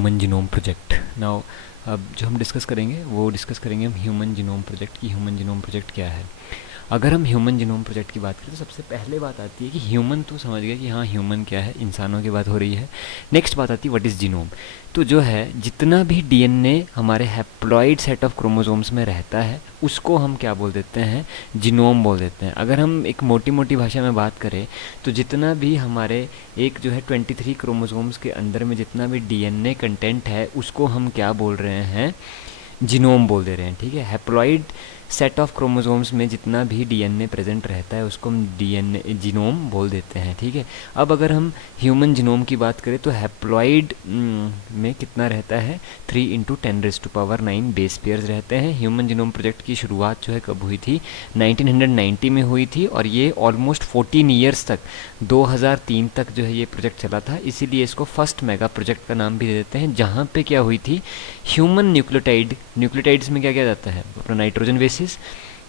Human genome project. Now अब जो हम डिस्कस करेंगे वो डिस्कस करेंगे हम ह्यूमन जीनोम प्रोजेक्ट की। ह्यूमन जीनोम प्रोजेक्ट क्या है? अगर हम ह्यूमन जीनोम प्रोजेक्ट की बात करें तो सबसे पहले बात आती है कि ह्यूमन, तो समझ गए कि हाँ ह्यूमन क्या है, इंसानों की बात हो रही है। नेक्स्ट बात आती है व्हाट इज़ जीनोम। तो जो है जितना भी डीएनए हमारे हैप्लॉइड सेट ऑफ क्रोमोसोम्स में रहता है उसको हम क्या बोल देते हैं, जीनोम बोल देते हैं। अगर हम एक मोटी मोटी भाषा में बात करें तो जितना भी हमारे एक जो है 23 क्रोमोसोम्स के अंदर में जितना भी डीएनए कंटेंट है उसको हम क्या बोल रहे हैं, जीनोम बोल दे रहे हैं। ठीक है, हैप्लॉइड सेट ऑफ क्रोमोसोम्स में जितना भी डीएनए प्रेजेंट रहता है उसको हम डीएनए जीनोम बोल देते हैं। ठीक है, अब अगर हम ह्यूमन जीनोम की बात करें तो हैप्लॉइड में कितना रहता है, 3 × 10⁻⁹ बेस पेयर्स रहते हैं। ह्यूमन जीनोम प्रोजेक्ट की शुरुआत जो है कब हुई थी, 1990 में हुई थी और ये ऑलमोस्ट 14 ईयर्स तक 2003 तक जो है ये प्रोजेक्ट चला था। इसीलिए इसको फर्स्ट मेगा प्रोजेक्ट का नाम भी दे देते हैं। जहाँ पे क्या हुई थी, ह्यूमन न्यूक्लियोटाइड्स में क्या किया जाता है, अपना नाइट्रोजन बेसिस,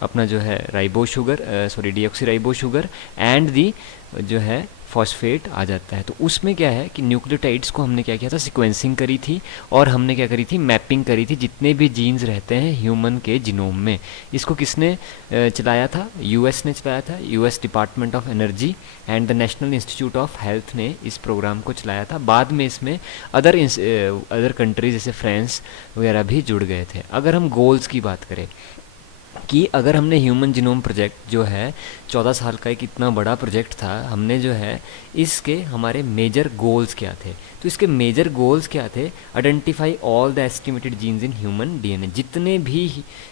अपना जो है ribo sugar, sorry deoxy ribo sugar and the जो है फॉस्फेट आ जाता है। तो उसमें क्या है कि न्यूक्लियोटाइड्स को हमने क्या किया था, सीक्वेंसिंग करी थी और हमने क्या करी थी, मैपिंग करी थी जितने भी जीन्स रहते हैं ह्यूमन के जीनोम में। इसको किसने चलाया था, यूएस ने चलाया था। US department of energy and the national institute of health ने इस प्रोग्राम को चलाया था। बाद में इसमें अदर कंट्रीज जैसे फ्रांस वगैरह भी जुड़ गए थे। अगर हम गोल्स की बात करें कि अगर हमने ह्यूमन जीनोम प्रोजेक्ट जो है 14 साल का एक इतना बड़ा प्रोजेक्ट था, हमने जो है इसके हमारे मेजर गोल्स क्या थे, तो इसके मेजर गोल्स क्या थे, identify all the estimated genes in human DNA. जितने भी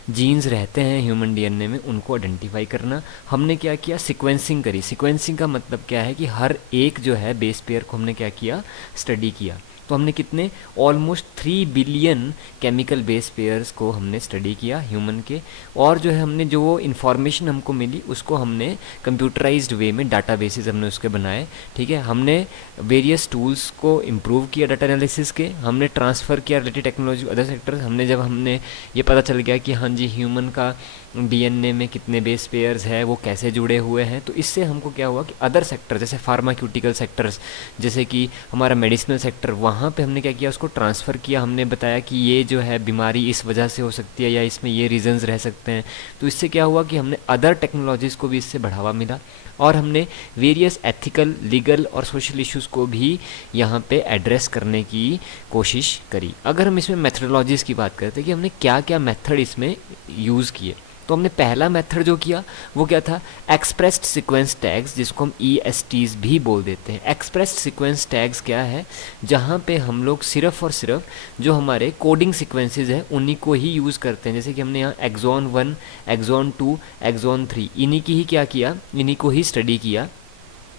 जीन्स रहते हैं ह्यूमन डीएनए में उनको आइडेंटिफाई करना। हमने क्या किया, सीक्वेंसिंग करी। सीक्वेंसिंग का मतलब क्या है कि हर एक जो है बेस पेयर को हमने क्या किया, स्टडी किया। तो हमने कितने, almost 3 billion chemical base pairs को हमने स्टडी किया ह्यूमन के। और जो है हमने जो वो इन्फॉर्मेशन हमको मिली उसको हमने कंप्यूटराइज्ड वे में डाटाबेसेस हमने उसके बनाए। ठीक है, हमने वेरियस टूल्स को इम्प्रूव किया डाटा एनालिसिस के, हमने ट्रांसफ़र किया रिलेटेड टेक्नोलॉजी अदर सेक्टर्स। हमने ये पता चल गया कि हाँ जी ह्यूमन का डीएनए में कितने बेस पेयर्स है, वो कैसे जुड़े हुए हैं। तो इससे हमको क्या हुआ कि अदर सेक्टर जैसे फार्माक्यूटिकल सेक्टर्स, जैसे कि हमारा मेडिसिनल सेक्टर, वहाँ पे हमने क्या किया, उसको ट्रांसफ़र किया। हमने बताया कि ये जो है बीमारी इस वजह से हो सकती है या इसमें ये रीजंस रह सकते हैं। तो इससे क्या हुआ कि हमने अदर टेक्नोलॉजीज़ को भी इससे बढ़ावा मिला और हमने वेरियस एथिकल, लीगल और सोशल इश्यूज़ को भी यहाँ पे एड्रेस करने की कोशिश करी। अगर हम इसमें मेथडोलॉजीज़ की बात करते हैं कि हमने क्या क्या मेथड इसमें यूज़ किए, तो हमने पहला मेथड जो किया वो क्या था, एक्सप्रेस्ड सीक्वेंस टैग्स, जिसको हम ESTs भी बोल देते हैं। एक्सप्रेस्ड सीक्वेंस टैग्स क्या है, जहाँ पे हम लोग सिर्फ और सिर्फ जो हमारे कोडिंग सीक्वेंसेस हैं उन्हीं को ही यूज़ करते हैं। जैसे कि हमने यहाँ एक्सॉन 1, एक्सॉन 2, एक्सॉन 3 इन्हीं की ही क्या किया, इन्हीं को ही स्टडी किया।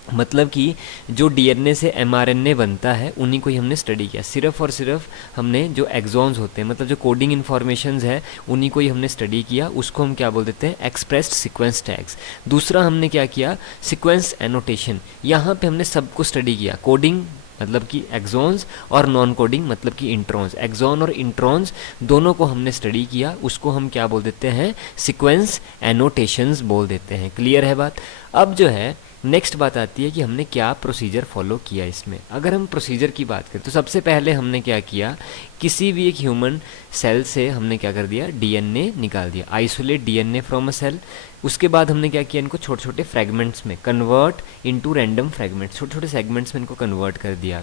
मतलब कि जो डीएनए से एमआरएनए बनता है उन्हीं को ही हमने स्टडी किया। सिर्फ और सिर्फ हमने जो एक्सॉन्स होते हैं, मतलब जो कोडिंग इन्फॉर्मेशंस है, उन्हीं को ही हमने स्टडी किया। उसको हम क्या बोल देते हैं, एक्सप्रेस्ड सीक्वेंस टैग्स। दूसरा हमने क्या किया, सीक्वेंस एनोटेशन। यहाँ पे हमने सबको स्टडी किया, कोडिंग मतलब कि एक्सॉन्स और नॉन कोडिंग मतलब कि इंट्रॉन्स। एक्सॉन और इंट्रॉन्स दोनों को हमने स्टडी किया, उसको हम क्या बोल देते हैं, सीक्वेंस एनोटेशंस बोल देते हैं। क्लियर है बात? अब जो है नेक्स्ट बात आती है कि हमने क्या प्रोसीजर फॉलो किया इसमें। अगर हम प्रोसीजर की बात करें तो सबसे पहले हमने क्या किया, किसी भी एक ह्यूमन सेल से हमने क्या कर दिया, डीएनए निकाल दिया, isolate DNA from a cell. उसके बाद हमने क्या किया, इनको छोटे छोटे फ्रेगमेंट्स में कन्वर्ट इनटू रैंडम फ्रेगमेंट्स, छोटे छोटे सेगमेंट्स में इनको कन्वर्ट कर दिया।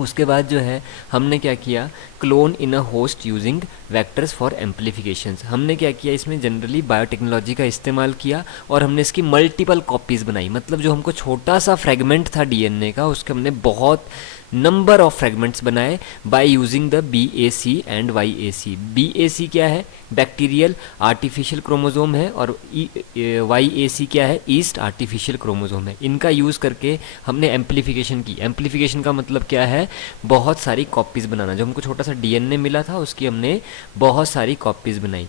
उसके बाद जो है हमने क्या किया, clone in a host using vectors for amplifications. हमने क्या किया, इसमें जनरली बायोटेक्नोलॉजी का इस्तेमाल किया और हमने इसकी मल्टीपल कॉपीज़ बनाई। मतलब जो हमको छोटा सा फ्रेगमेंट था डीएनए का, उसके हमने बहुत नंबर ऑफ फ्रेगमेंट्स बनाए by using the BAC and YAC। BAC क्या है, बैक्टीरियल आर्टिफिशियल क्रोमोसोम है, और YAC क्या है, ईस्ट आर्टिफिशियल क्रोमोसोम है। इनका यूज़ करके हमने एम्पलीफिकेशन की। एम्पलीफिकेशन का मतलब क्या है, बहुत सारी कॉपीज़ बनाना। जो हमको छोटा सा डीएनए मिला था उसकी हमने बहुत सारी कॉपीज़ बनाई।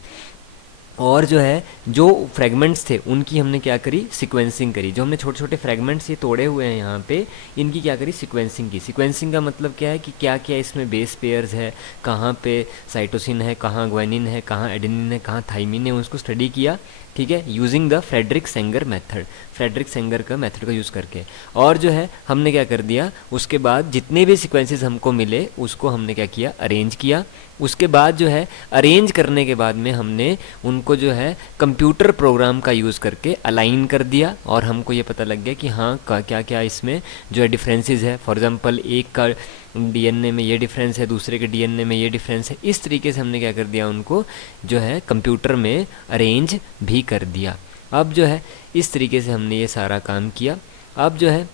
और जो है जो फ्रेगमेंट्स थे उनकी हमने क्या करी, सीक्वेंसिंग करी। जो हमने छोटे छोटे फ्रेगमेंट्स ये तोड़े हुए हैं यहाँ पे, इनकी क्या करी, सीक्वेंसिंग की। सीक्वेंसिंग का मतलब क्या है कि क्या क्या इसमें बेस पेयर्स है, कहाँ पे साइटोसिन है, कहाँ ग्वानिन है, कहाँ एडेनिन है, कहाँ थाइमिन है, उसको स्टडी किया। ठीक है, using the Frederick Sanger method, Frederick Sanger का मेथड का यूज़ करके। और जो है हमने क्या कर दिया, उसके बाद जितने भी सीक्वेंसेस हमको मिले उसको हमने क्या किया, अरेंज किया। उसके बाद जो है अरेंज करने के बाद में हमने उनको जो है कंप्यूटर प्रोग्राम का यूज़ करके अलाइन कर दिया, और हमको ये पता लग गया कि हाँ क्या क्या इसमें जो है डिफरेंसेस है। फॉर एग्जांपल एक का डीएनए में ये डिफरेंस है, दूसरे के डीएनए में ये डिफरेंस है। इस तरीके से हमने क्या कर दिया, उनको जो है कंप्यूटर में अरेंज भी कर दिया। अब जो है इस तरीके से हमने ये सारा काम किया। अब जो है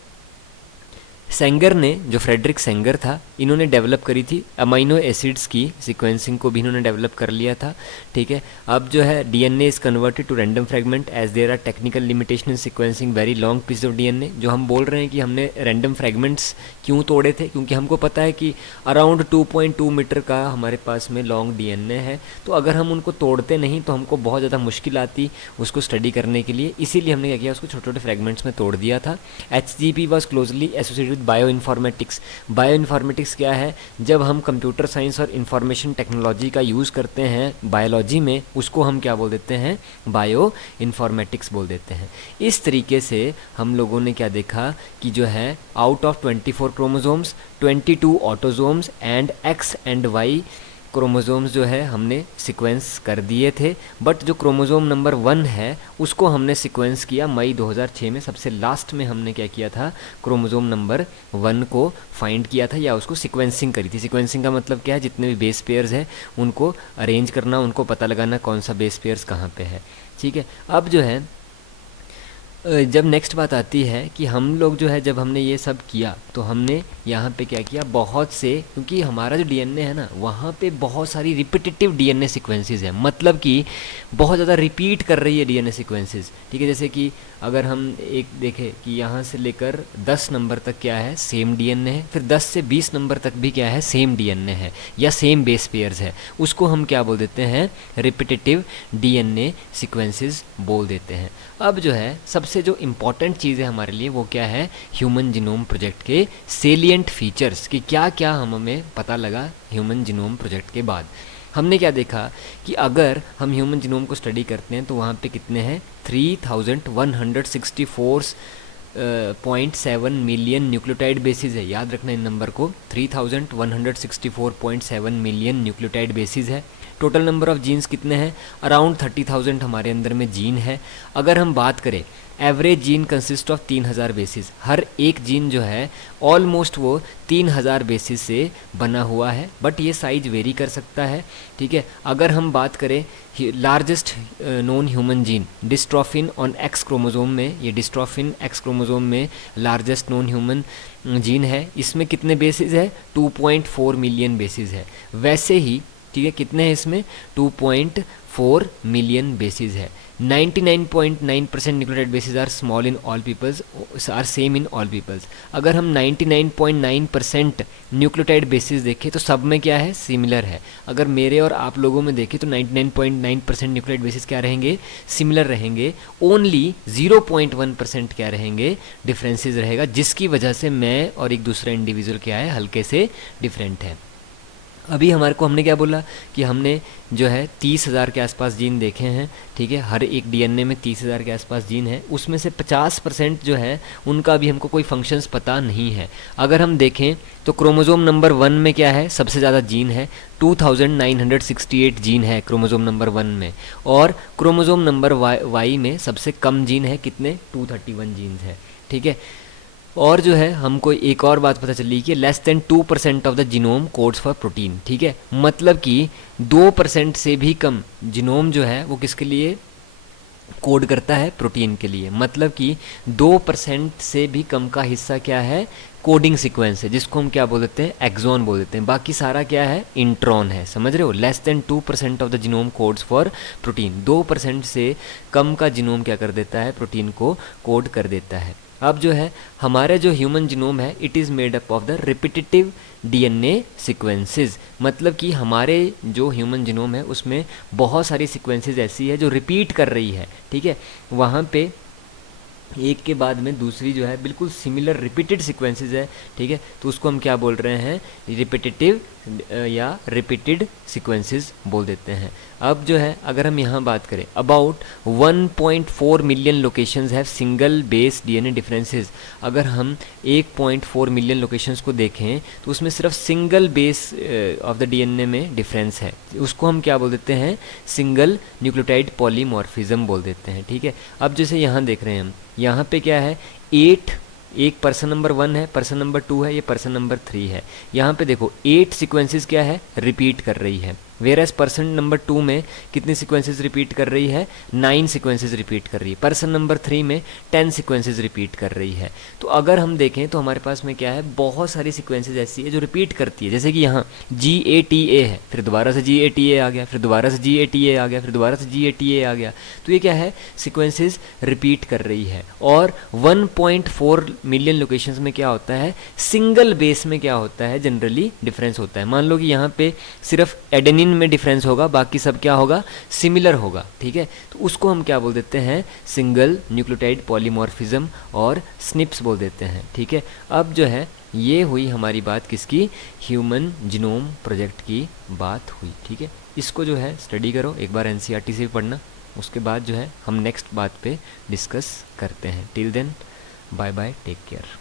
सेंगर ने, जो फ्रेडरिक सेंगर था, इन्होंने डेवलप करी थी अमाइनो एसिड्स की सीक्वेंसिंग को भी इन्होंने डेवलप कर लिया था, ठीक है। अब जो है DNA is converted to random fragment as there are technical limitation in sequencing very long piece of DNA. जो हम बोल रहे हैं कि हमने रैंडम फ्रेगमेंट्स क्यों तोड़े थे, क्योंकि हमको पता है कि अराउंड 2.2 मीटर का हमारे पास में लॉन्ग डीएनए है, तो अगर हम उनको तोड़ते नहीं तो हमको बहुत ज़्यादा मुश्किल आती उसको स्टडी करने के लिए। इसीलिए हमने क्या किया, उसको छोटे छोटे फ्रेगमेंट्स में तोड़ दिया था। HGP was closely associated bio informatics. Bio informatics क्या है, जब हम कंप्यूटर साइंस और इंफॉर्मेशन टेक्नोलॉजी का यूज़ करते हैं बायोलॉजी में, उसको हम क्या बोल देते हैं, बायो इन्फॉर्मेटिक्स बोल देते हैं। इस तरीके से हम लोगों ने क्या देखा कि जो है out of 24 chromosomes 22 autosomes and X and Y chromosomes जो है हमने सीक्वेंस कर दिए थे। बट जो क्रोमोसोम नंबर 1 है उसको हमने सीक्वेंस किया मई 2006 में। सबसे लास्ट में हमने क्या किया था, क्रोमोसोम नंबर 1 को फाइंड किया था, या उसको सीक्वेंसिंग करी थी। सीक्वेंसिंग का मतलब क्या है, जितने भी बेस पेयर्स हैं उनको अरेंज करना, उनको पता लगाना कौन सा बेस पेयर्स कहाँ पे है, ठीक है। अब जो है जब नेक्स्ट बात आती है कि हम लोग जो है, जब हमने ये सब किया तो हमने यहाँ पे क्या किया, बहुत से, क्योंकि हमारा जो डीएनए है ना, वहाँ पे बहुत सारी रिपीटेटिव डीएनए सीक्वेंसेस है, मतलब कि बहुत ज़्यादा रिपीट कर रही है डीएनए सीक्वेंसेस, ठीक है। जैसे कि अगर हम एक देखें कि यहाँ से लेकर 10 नंबर तक क्या है, सेम डीएनए है, फिर 10 से 20 नंबर तक भी क्या है, सेम डीएनए है या सेम बेस पेयर्स है, उसको हम क्या बोल देते हैं, रिपीटेटिव डीएनए सीक्वेंसेस बोल देते हैं। अब जो है सबसे जो इम्पॉर्टेंट चीज़ है हमारे लिए वो क्या है, ह्यूमन जीनोम प्रोजेक्ट के सेलिएंट फीचर्स, कि क्या क्या हमें पता लगा ह्यूमन जीनोम प्रोजेक्ट के बाद। हमने क्या देखा कि अगर हम ह्यूमन जीनोम को स्टडी करते हैं तो वहाँ पे कितने हैं, 3164.7 मिलियन न्यूक्लियोटाइड बेसिस है। याद रखना इन नंबर को, 3164.7 मिलियन न्यूक्लियोटाइड बेसिस है। टोटल नंबर ऑफ़ जीन्स कितने हैं, अराउंड 30,000 हमारे अंदर में जीन है। अगर हम बात करें, average gene consist of 3000 bases. हर एक जीन जो है ऑलमोस्ट वो 3000 बेसिस से बना हुआ है, बट ये साइज वेरी कर सकता है, ठीक है। अगर हम बात करें largest known human gene dystrophin on x chromosome में, ये डिस्ट्रोफिन एक्स क्रोमोसोम में लार्जेस्ट नोन ह्यूमन जीन है, इसमें कितने बेसिस है, 2.4 मिलियन बेसिस है। वैसे ही, ठीक है, कितने हैं इसमें, 2.4 मिलियन बेसिस है। 99.9% nucleotide bases are small in all peoples, are same in all peoples. अगर हम 99.9% न्यूक्लियोटाइड बेसिस देखें तो सब में क्या है, सिमिलर है। अगर मेरे और आप लोगों में देखें तो 99.9% न्यूक्लियोटाइड बेसिस क्या रहेंगे, सिमिलर रहेंगे। ओनली 0.1% क्या रहेंगे, डिफरेंसेस रहेगा, जिसकी वजह से मैं और एक दूसरा इंडिविजुअल क्या है, हल्के से डिफरेंट है। अभी हमारे को हमने क्या बोला कि हमने जो है 30,000 के आसपास जीन देखे हैं, ठीक है। हर एक डीएनए में 30,000 के आसपास जीन है, उसमें से 50% जो है उनका भी हमको कोई फंक्शंस पता नहीं है। अगर हम देखें तो क्रोमोसोम नंबर 1 में क्या है, सबसे ज़्यादा जीन है, 2968 जीन है क्रोमोसोम नंबर 1 में, और क्रोमोसोम नंबर वाई में सबसे कम जीन है, कितने, 231 जीन्स है, ठीक है। और जो है हमको एक और बात पता चली कि less than 2% of the genome codes for protein, ठीक है। मतलब कि 2% से भी कम जीनोम जो है वो किसके लिए कोड करता है, प्रोटीन के लिए। मतलब कि 2% से भी कम का हिस्सा क्या है, कोडिंग सीक्वेंस है, जिसको हम क्या बोल देते हैं, एक्सॉन बोल देते हैं। बाकी सारा क्या है, इंट्रॉन है, समझ रहे हो। Less than 2% of the genome codes for protein, 2% से कम का जीनोम क्या कर देता है, प्रोटीन को कोड कर देता है। अब जो है हमारे जो ह्यूमन जीनोम है, it is made up of the repetitive DNA sequences. मतलब कि हमारे जो ह्यूमन जीनोम है उसमें बहुत सारी सीक्वेंसेस ऐसी है जो रिपीट कर रही है, ठीक है। वहाँ पे एक के बाद में दूसरी जो है बिल्कुल सिमिलर रिपीटेड सीक्वेंसेस है, ठीक है। तो उसको हम क्या बोल रहे हैं, रिपीटेटिव या रिपीटेड सीक्वेंसेस बोल देते हैं। अब जो है अगर हम यहाँ बात करें about 1.4 million locations have single base DNA differences. अगर हम 1.4 मिलियन लोकेशंस को देखें तो उसमें सिर्फ single base of the DNA में डिफरेंस है, उसको हम क्या बोल देते हैं, सिंगल न्यूक्लियोटाइड पॉलीमॉर्फिज्म बोल देते हैं। ठीक है, अब जैसे यहाँ देख रहे हैं हम, यहाँ पे क्या है 8, एक पर्सन नंबर 1 है, पर्सन नंबर 2 है, ये पर्सन नंबर 3 है। यहाँ पे देखो 8 सीक्वेंसेस क्या है, रिपीट कर रही है, वेयर एज पर्सन नंबर 2 में कितनी सीक्वेंसेस रिपीट कर रही है, 9 सीक्वेंसेस रिपीट कर रही है। पर्सन नंबर 3 में 10 सीक्वेंसेस रिपीट कर रही है। तो अगर हम देखें तो हमारे पास में क्या है, बहुत सारी सीक्वेंसेस ऐसी है जो रिपीट करती है। जैसे कि यहाँ GATA है, फिर दोबारा से GATA आ गया, फिर दोबारा से GATA आ गया, फिर दोबारा से GATA आ गया। तो ये क्या है, सीक्वेंसेस रिपीट कर रही है। और 1.4 मिलियन लोकेशंस में क्या होता है, सिंगल बेस में क्या होता है, जनरली डिफरेंस होता है। मान लो कि यहाँ पे सिर्फ एडेनिन में डिफरेंस होगा, बाकी सब क्या होगा, सिमिलर होगा। ठीक है, तो उसको हम क्या बोल देते हैं, सिंगल न्यूक्लियोटाइड पॉलीमॉर्फिज्म और SNPs बोल देते हैं। ठीक है, अब जो है ये हुई हमारी बात किसकी, ह्यूमन जीनोम प्रोजेक्ट की बात हुई। ठीक है, इसको जो है स्टडी करो, एक बार NCERT से भी पढ़ना, उसके बाद जो है हम नेक्स्ट बात पे डिस्कस करते हैं। Till then bye bye, take care.